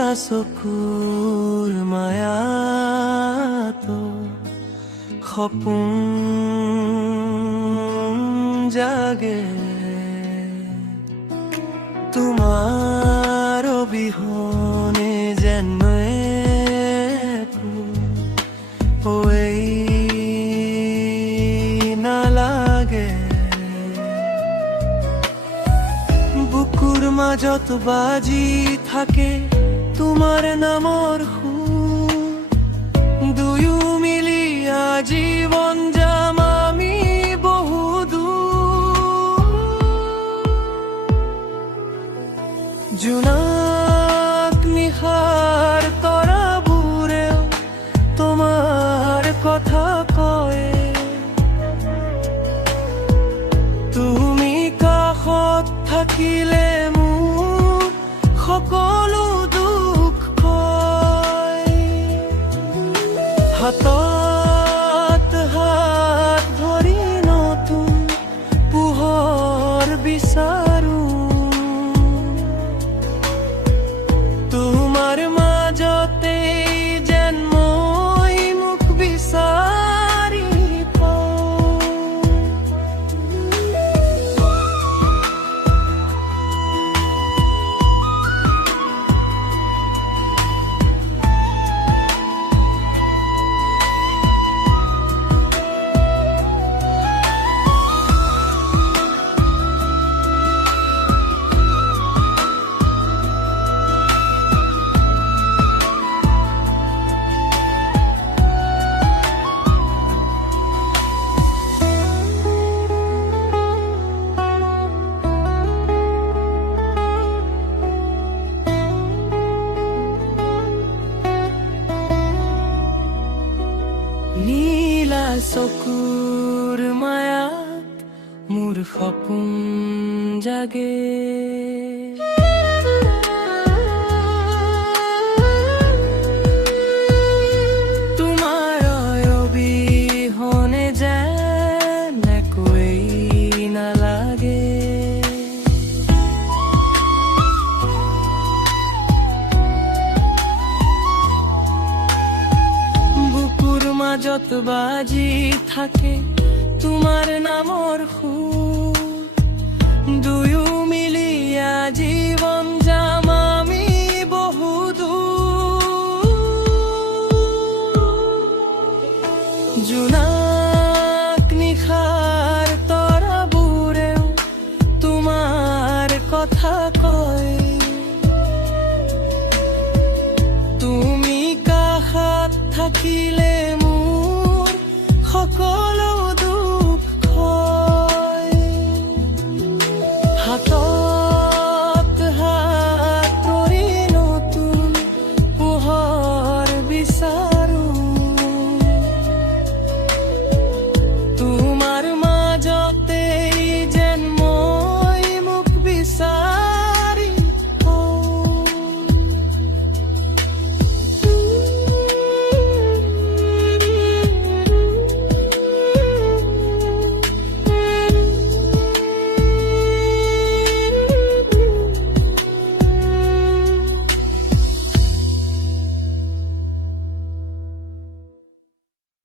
নীলা চকুৰ মায়াতো সপোন জাগে তোমাৰ অবিহনে যেন একো হৈ নালাগে বুকুৰ মাজত বাজি থাকে তোমাৰ নামৰ সুৰ দুয়ো মিলি আজীৱন যাম আমি বহুদূৰ জোনাক নিশাৰ তৰাবোৰেও তোমাৰ কথা কয় তুমি কাষত থাকিলে মোৰ সকলো দুখ কয় হাতত হাত ধৰি নতুন পোহৰ বিচাৰো তোমাৰ মাজতে যেন মই মোক বিচাৰি পাওঁ নীলা চকুৰ মায়াত মোৰ সপোন জাগে তোমাৰ অবিহনে যেন একোৱেই নালাগে বুকুৰ মাজত বাজি থাকে তোমাৰ নামৰ সুৰ দুয়ো মিলি আজীৱন যাম আমি বহুদূৰ জোনাক নিশাৰ তৰাবোৰেও তোমাৰ কথা কয় তুমি কাষত থাকিলে মোৰ সকলো